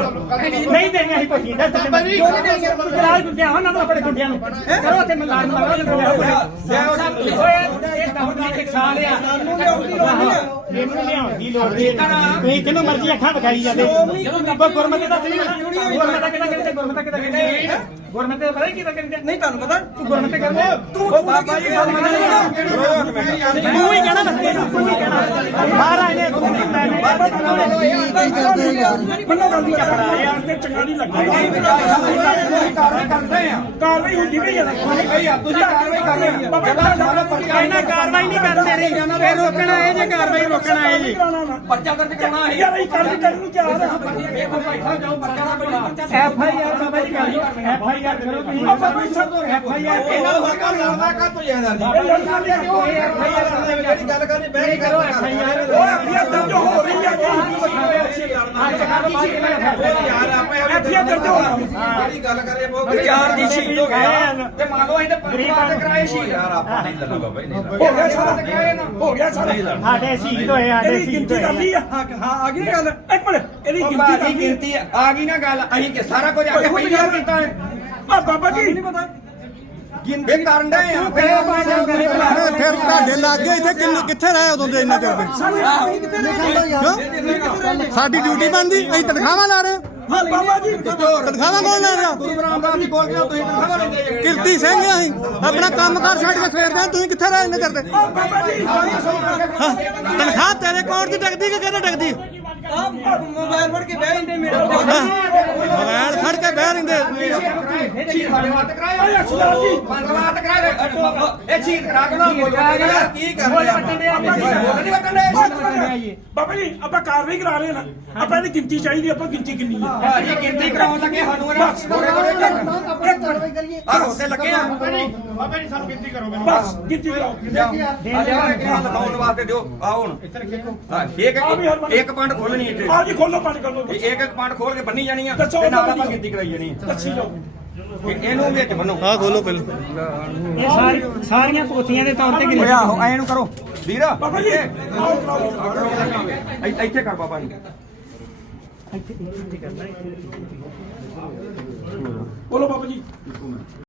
ਨਹੀਂ ਦੇਣੀਆਂ ਅਸੀਂ ਪੱਠੀਆਂ ਦੱਸ ਦਿੰਦੇ ਕਿਉਂ ਨਹੀਂ ਦੇਣੀਆਂ ਕਰਾਲ ਦਿੱਤਿਆ ਉਹਨਾਂ ਨੂੰ ਆਪਣੇ ਗੁੰਡਿਆਂ ਨੂੰ ਕਰੋ ਤੇ ਮਲਾਜ ਮਾਰੋ ਤੇ ਲਿਆਓ ਓਏ ਇਹ ਕੰਮ ਦੀ ਇੱਕ ਸਾਲ ਆ ਇਹਨੂੰ ਲਿਆਉਣ ਦੀ ਲੋੜ ਨਹੀਂ ਤੁਸੀਂ ਕਿਹਨੂੰ ਮਰਜ਼ੀ ਅੱਖਾਂ ਦਿਖਾਈ ਜਾਂਦੇ ਜਦੋਂ ਦੱਬੋ ਗੁਰਮਤਿ ਦਾ ਤੁਸੀਂ ਗੁਰਮਤਿ ਕਿਹਦਾ ਕਹਿੰਦੇ ਗੁਰਮਤਿ ਕਿਹਦਾ ਕਹਿੰਦੇ ਗੁਰਮਤਿ ਪਤਾ ਕਿਹਦਾ ਨਹੀਂ ਤੁਹਾਨੂੰ ਪਤਾ ਤੂੰ ਗੁਰਮਤਿ ਕਰਦੇ ਤੂੰ ਬਾਬਾ ਜੀ ਗੱਲ ਤੂੰ ਹੀ ਕਹਿਣਾ ਬੱਤੇ ਤੂੰ ਹੀ ਕਹਿਣਾ ਮਹਾਰਾਜ ਨੇ ਤੂੰ ਨਹੀਂ ਮੈਂ ਮੰਨੋ ਗੱਲ ਦੀ ਚੱਪੜਾ ਯਾਰ ਤੇ ਚੰਗਾ ਨਹੀਂ ਲੱਗਾ ਕਾਰਵਾਈ ਹੁੰਦੀ ਵੀ ਹੈ ਤੁਸੀਂ ਕਾਰਵਾਈ ਕਰ ਰਹੇ ਹੋ ਇਹਨਾਂ ਕਾਰਵਾਈ ਨਹੀਂ ਕਰਦੇ ਰਹੀ ਇਹ ਰੋਕਣਾ ਇਹ ਜੇ ਕਾਰਵਾਈ ਰੋਕਣਾ ਇਹ ਜੀ ਪਰਚਾ ਦਰਜ ਕਰਨਾ ਹੈ ਯਾਰ ਇਹ ਕੰਮ ਕਰਨ ਨੂੰ ਤਿਆਰ ਆ ਵੇਖੋ ਭਾਈ ਸਾਹਿਬ ਜਾਓ ਪਰਚਾ ਦਾ ਬਣਾ F I R Baba ji ਕਰੋ ਐਫ ਆਈ ਆਰ ਕਰੋ ਤੁਸੀਂ। ਐਫ ਆਈ ਆਰ ਇਹਨਾਂ ਨੂੰ ਹੱਕਾਂ ਲੜਨਾ ਕਾ ਤੋਂ ਜਾਂਦਾ ਇਹ ਲੜਨਾ ਲਿਆ। ਕਿਉਂ ਐਫ ਆਈ ਆਰ ਜਿਹੜੀ ਗੱਲ ਕਰਨੀ ਬਹਿ ਕੇ ਕਰੋ ਐਫ ਆਈ ਆਰ ਓਏ ਅਫੀਆ ਦਰਜ ਹੋ ਰਹੀ ਹੈ ਯਾਰ ਆਪੇ ਅਫੀਆ ਦਰਜ ਹੋ ਰਹੀ ਜਿਹੜੀ ਗੱਲ ਕਰੇ ਉਹ ਵਿਚਾਰ ਦੀ ਸ਼ਹੀਦ ਹੋ ਤੇ ਮੰਨ ਲਓ ਇਹਨੇ ਪਰਿਵਾਰ ਤੇ ਕਰਾਏ ਸ਼ਹੀਦ ਯਾਰ ਆਪਾਂ ਨਹੀਂ ਲੜਨਾ ਬਾਬਾ ਜੀ ਹੋ ਗਿਆ ਸਾਰਾ ਹੋ ਗਿਆ ਸਾਰਾ ਸਾਡੇ ਸ਼ਹੀਦ ਹੋਏ ਸਾਡੇ ਸ਼ਹੀਦ ਹੋਏ ਲਈ ਆ ਹਾਂ ਆ ਗਈ ਗੱਲ ਇੱਕ ਮਿੰਟ ਇਹਦੀ ਗਿਣਤੀ ਕਰ ਗਿਣਤੀ ਆ ਗਈ ਨਾ ਗੱਲ ਅਸੀਂ ਕਿ ਸਾਰਾ ਕੁਝ ਆ ਕੇ ਪਹਿਲਾਂ ਕੀਤਾ ਹੈ? ਆ ਬਾਬਾ ਜੀ ਨਹੀਂ ਪਤਾ ਗਿਣਤੀ ਕਰਨ ਦੇ ਆ ਫਿਰ ਤੁਹਾਡੇ ਲਾਗੇ ਇੱਥੇ ਕਿੰਨੇ ਕਿੱਥੇ ਰਹੇ ਉਦੋਂ ਦੇ ਇੰਨਾ ਚਿਰ ਦੇ ਸਾਡੀ ਡਿਊਟੀ ਬਣਦੀ ਅਸੀਂ ਤਨਖਾਹਾਂ ਲਾ ਰਹੇ ਹਾਂ। ਬਾਬਾ ਜੀ। ਤਨਖਾਹਾਂ ਕੌਣ ਲੈ ਰਿਹਾ? ਗੁਰੂ ਰਾਮਦਾਸ ਜੀ ਕੋਲ ਗਿਆ ਤੁਸੀਂ ਤਨਖਾਹ ਲੈਂਦੇ ਕਿਰਤੀ ਸਿੰਘ ਅਸੀਂ। ਆਪਣਾ ਕੰਮ ਕਾਰ ਛੱਡ ਕੇ ਸਵੇਰ ਦੇ ਤੁਸੀਂ ਕਿੱਥੇ ਰਹੇ ਇੰਨੇ ਦੇ? ਹਾਂ, ਤਨਖਾਹ ਤੇਰੇ ਅਕਾਊਂਟ 'ਚ ਡਿੱਗਦੀ ਕਿ ਕਿਹਦੇ ਡਿੱਗਦੀ? ਮੋਬਾਈਲ ਫੜ ਕੇ ਬਹਿ ਜਾਂਦੇ ਮੇਰੇ ਕੋਲ। ਹਾਂ, ਕੇ ਬਹਿ ਰਹਿੰਦੇ ਇਹ ਸ਼ਹੀਦ ਸਾਡੇ ਵਾਸਤੇ ਕਰਾਏ। ਓਏ ਅਸਲਾ ਜੀ। ਪੰਜ ਵਾਸਤੇ ਕਰਾਏ। ਇਹ ਸ਼ਹੀਦ ਕਰਾ ਕੇ ਨਾ ਬੋਲੋ ਯਾਰ ਕੀ ਕਰ ਰਹੇ ਆ ਬੋਲ ਨਹੀਂ ਵਟਣ ਦੇ ਬਾਬਾ ਜੀ ਆਪਾਂ ਕਾਰਵਾਈ ਕਰਾ ਰਹੇ ਨਾ ਆਪਾਂ ਇਹਦੀ ਗਿਣਤੀ ਚਾਹੀਦੀ ਆਪਾਂ ਗਿਣਤੀ ਕਿੰਨੀ ਹੈ? ਭਾਜੀ ਗਿਣਤੀ ਕਰਾਉਣ ਲੱਗੇ ਸਾਨੂੰ ਇਹਨਾਂ ਥੋੜੇ ਥੋੜੇ ਆ ਰੋਸੇ ਲੱਗੇ ਆ। ਬਸ ਗਿਣਤੀ ਕਰਾਓ ਆ ਜਾ ਕੇ ਲਿਖਾਉਣ ਵਾਸਤੇ ਦਿਓ। ਆ ਹੁਣ। ਹਾਂ ਇੱਕ ਪੰਡ ਖੋਲਣੀ ਇੱਥੇ। ਆ ਜੀ ਖੋਲੋ ਪੰਜ ਕਰ ਲਓ ਇੱਕ ਇੱਕ ਪੰਡ ਖੋਲ ਕੇ ਬੰਨੀ ਜਾਣੀ ਆ। ਦੱਸੋ ਤੇ ਨਾਲ ਆਪਾਂ ਗਿਣਤੀ ਕਰਾਈ ਜਾਣੀ। ਦੱਸੀ ਜਾਓ। ਇਹ- ਇਹਨੂੰ ਵਿੱਚ ਬੰਨੋ। ਆਹ ਖੋਲੋ ਪਹਿਲਾਂ। ਇਹ ਸਾਰੀ ਸਾਰੀਆਂ ਪੋਥੀਆਂ ਦੇ ਤੌਰ ਤੇ ਓਏ ਗਿਰੀ। ਆਹੋ ਐ ਨੂੰ ਕਰੋ। ਵੀਰ ਇੱਥੇ- ਇੱਥੇ ਕਰ ਬਾਬਾ ਜੀ। ਬੋਲੋ ਬਾਬਾ ਜੀ।